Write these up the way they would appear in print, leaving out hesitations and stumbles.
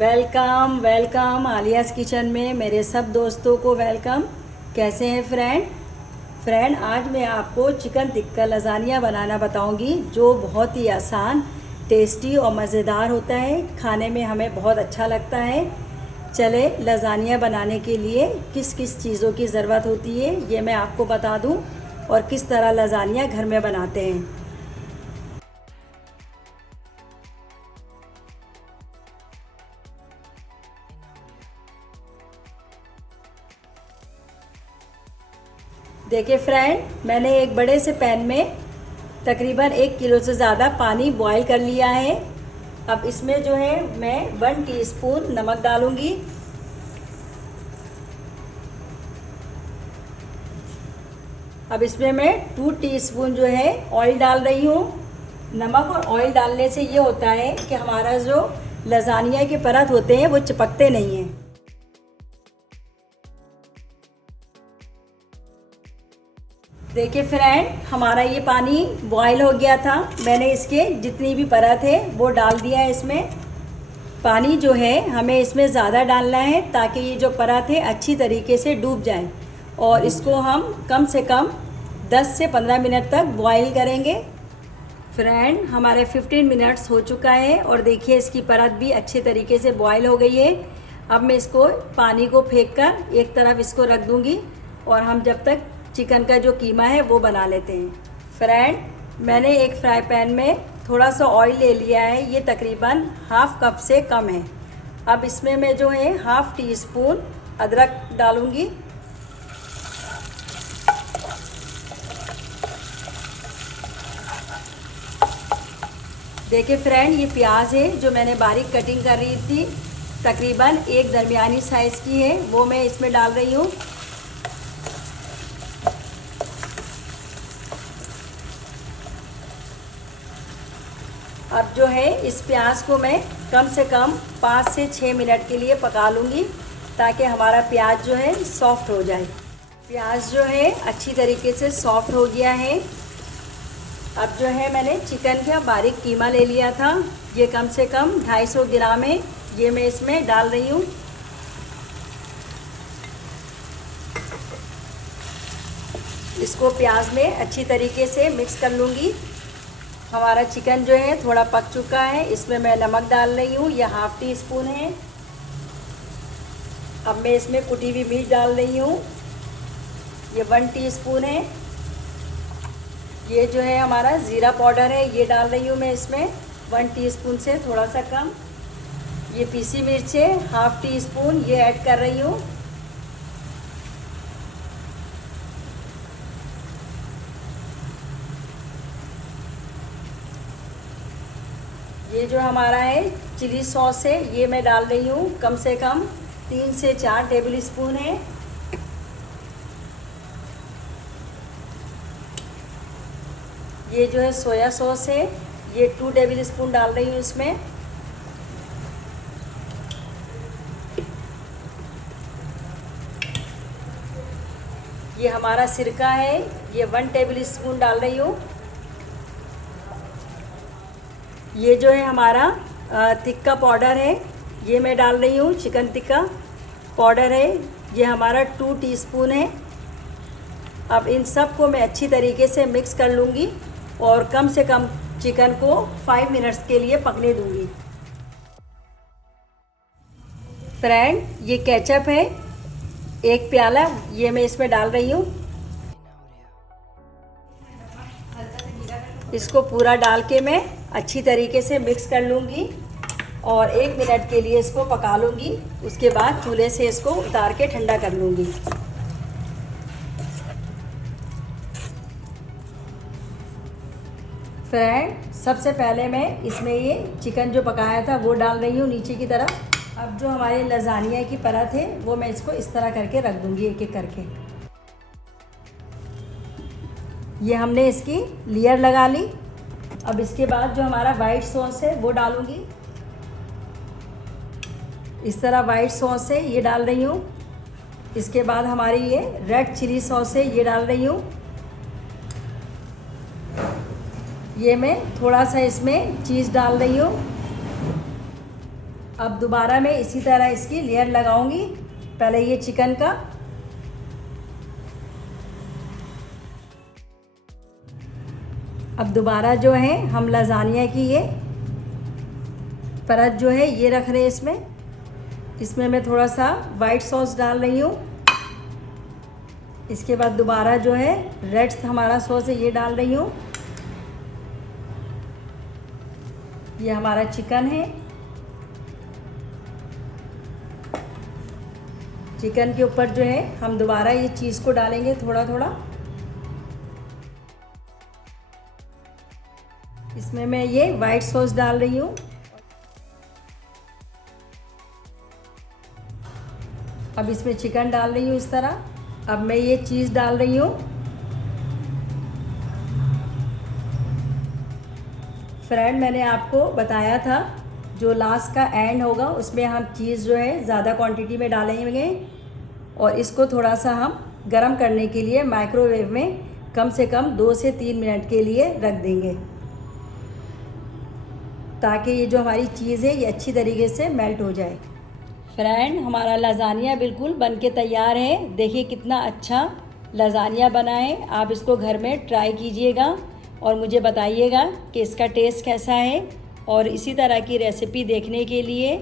Welcome welcome आलियाज़ kitchen में मेरे सब दोस्तों को वेलकम। कैसे हैं फ्रेंड, आज मैं आपको चिकन टिक्का लजानिया बनाना बताऊंगी, जो बहुत ही आसान, टेस्टी और मज़ेदार होता है। खाने में हमें बहुत अच्छा लगता है। चले लजानिया बनाने के लिए किस किस चीज़ों की ज़रूरत होती है ये मैं आपको बता दूं, और किस तरह लजानिया घर में बनाते हैं। देखिए फ्रेंड, मैंने एक बड़े से पैन में तकरीबन 1 किलो से ज़्यादा पानी बॉईल कर लिया है। अब इसमें जो है मैं 1 टीस्पून नमक डालूंगी। अब इसमें मैं 2 टीस्पून जो है ऑयल डाल रही हूँ। नमक और ऑयल डालने से ये होता है कि हमारा जो लजानिया के परत होते हैं वो चिपकते नहीं हैं। देखिए फ्रेंड, हमारा ये पानी बॉईल हो गया था। मैंने इसके जितनी भी परत है वो डाल दिया है इसमें। पानी जो है हमें इसमें ज़्यादा डालना है ताकि ये जो परत है अच्छी तरीके से डूब जाए, और इसको हम कम से कम 10 से 15 मिनट तक बॉईल करेंगे। फ्रेंड, हमारे 15 मिनट्स हो चुका है और देखिए इसकी परत भी अच्छे तरीके से बॉईल हो गई है। अब मैं इसको पानी को फेंक कर एक तरफ इसको रख दूँगी, और हम जब तक चिकन का जो कीमा है वो बना लेते हैं। फ्रेंड, मैंने एक फ्राई पैन में थोड़ा सा ऑयल ले लिया है, ये तकरीबन हाफ कप से कम है। अब इसमें मैं जो है हाफ टी स्पून अदरक डालूंगी। देखिए फ्रेंड, ये प्याज है जो मैंने बारीक कटिंग कर रही थी, तकरीबन एक दरमियानी साइज़ की है, वो मैं इसमें डाल रही हूँ। अब जो है इस प्याज को मैं कम से कम 5 से 6 मिनट के लिए पका लूँगी, ताकि हमारा प्याज जो है सॉफ्ट हो जाए। प्याज जो है अच्छी तरीके से सॉफ्ट हो गया है। अब जो है मैंने चिकन का बारीक कीमा ले लिया था, ये कम से कम 250 ग्राम है, ये मैं इसमें डाल रही हूँ। इसको प्याज में अच्छी तरीके से मिक्स कर लूँगी। हमारा चिकन जो है थोड़ा पक चुका है, इसमें मैं नमक डाल रही हूँ, यह हाफ टी स्पून है। अब मैं इसमें कुटी हुई मिर्च डाल रही हूँ, ये 1 टीस्पून है। ये जो है हमारा ज़ीरा पाउडर है, ये डाल रही हूँ मैं इसमें 1 टीस्पून से थोड़ा सा कम। ये पीसी मिर्च है हाफ टी स्पून, ये ऐड कर रही हूँ। ये जो हमारा है चिली सॉस है, ये मैं डाल रही हूँ, कम से कम 3 से 4 टेबल स्पून है। ये जो है सोया सॉस है, ये 2 टेबल स्पून डाल रही हूँ इसमें। ये हमारा सिरका है, ये 1 टेबल स्पून डाल रही हूँ। ये जो है हमारा टिक्का पाउडर है, ये मैं डाल रही हूँ। चिकन टिक्का पाउडर है, ये हमारा 2 टीस्पून है। अब इन सब को मैं अच्छी तरीके से मिक्स कर लूँगी, और कम से कम चिकन को 5 मिनट्स के लिए पकने दूँगी। फ्रेंड, ये केचप है 1 प्याला, ये मैं इसमें डाल रही हूँ। इसको पूरा डाल के मैं अच्छी तरीके से मिक्स कर लूँगी, और 1 मिनट के लिए इसको पका लूँगी। उसके बाद चूल्हे से इसको उतार के ठंडा कर लूँगी। फ्रेंड, सबसे पहले मैं इसमें ये चिकन जो पकाया था वो डाल रही हूँ नीचे की तरफ। अब जो हमारे लजानिया की परत है वो मैं इसको इस तरह करके रख दूँगी, एक एक करके। ये हमने इसकी लेयर लगा ली। अब इसके बाद जो हमारा वाइट सॉस है वो डालूंगी। इस तरह वाइट सॉस है, ये डाल रही हूँ। इसके बाद हमारी ये रेड चिली सॉस है, ये डाल रही हूँ। ये मैं थोड़ा सा इसमें चीज़ डाल रही हूँ। अब दोबारा मैं इसी तरह इसकी लेयर लगाऊंगी। पहले ये चिकन का, अब दोबारा जो है हम लजानिया की ये परत जो है ये रख रहे हैं इसमें मैं थोड़ा सा वाइट सॉस डाल रही हूँ। इसके बाद दोबारा जो है रेड हमारा सॉस है ये डाल रही हूँ। ये हमारा चिकन है, चिकन के ऊपर जो है हम दोबारा ये चीज़ को डालेंगे थोड़ा थोड़ा। इसमें मैं ये वाइट सॉस डाल रही हूँ। अब इसमें चिकन डाल रही हूँ इस तरह। अब मैं ये चीज़ डाल रही हूँ। फ्रेंड, मैंने आपको बताया था जो लास्ट का एंड होगा उसमें हम चीज़ जो है ज़्यादा क्वांटिटी में डालेंगे और इसको थोड़ा सा हम गरम करने के लिए माइक्रोवेव में कम से कम 2 से 3 मिनट के लिए रख देंगे, ताकि ये जो हमारी चीज़ है ये अच्छी तरीके से मेल्ट हो जाए। फ्रेंड, हमारा लजानिया बिल्कुल बनके तैयार है। देखिए कितना अच्छा लजानिया बना है। आप इसको घर में ट्राई कीजिएगा और मुझे बताइएगा कि इसका टेस्ट कैसा है। और इसी तरह की रेसिपी देखने के लिए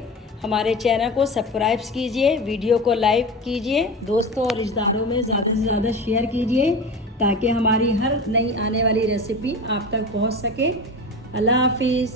हमारे चैनल को सब्सक्राइब कीजिए, वीडियो को लाइक कीजिए, दोस्तों और रिश्तेदारों में ज़्यादा से ज़्यादा शेयर कीजिए, ताकि हमारी हर नई आने वाली रेसिपी आप तक पहुंच सके। अल्लाह हाफिज़।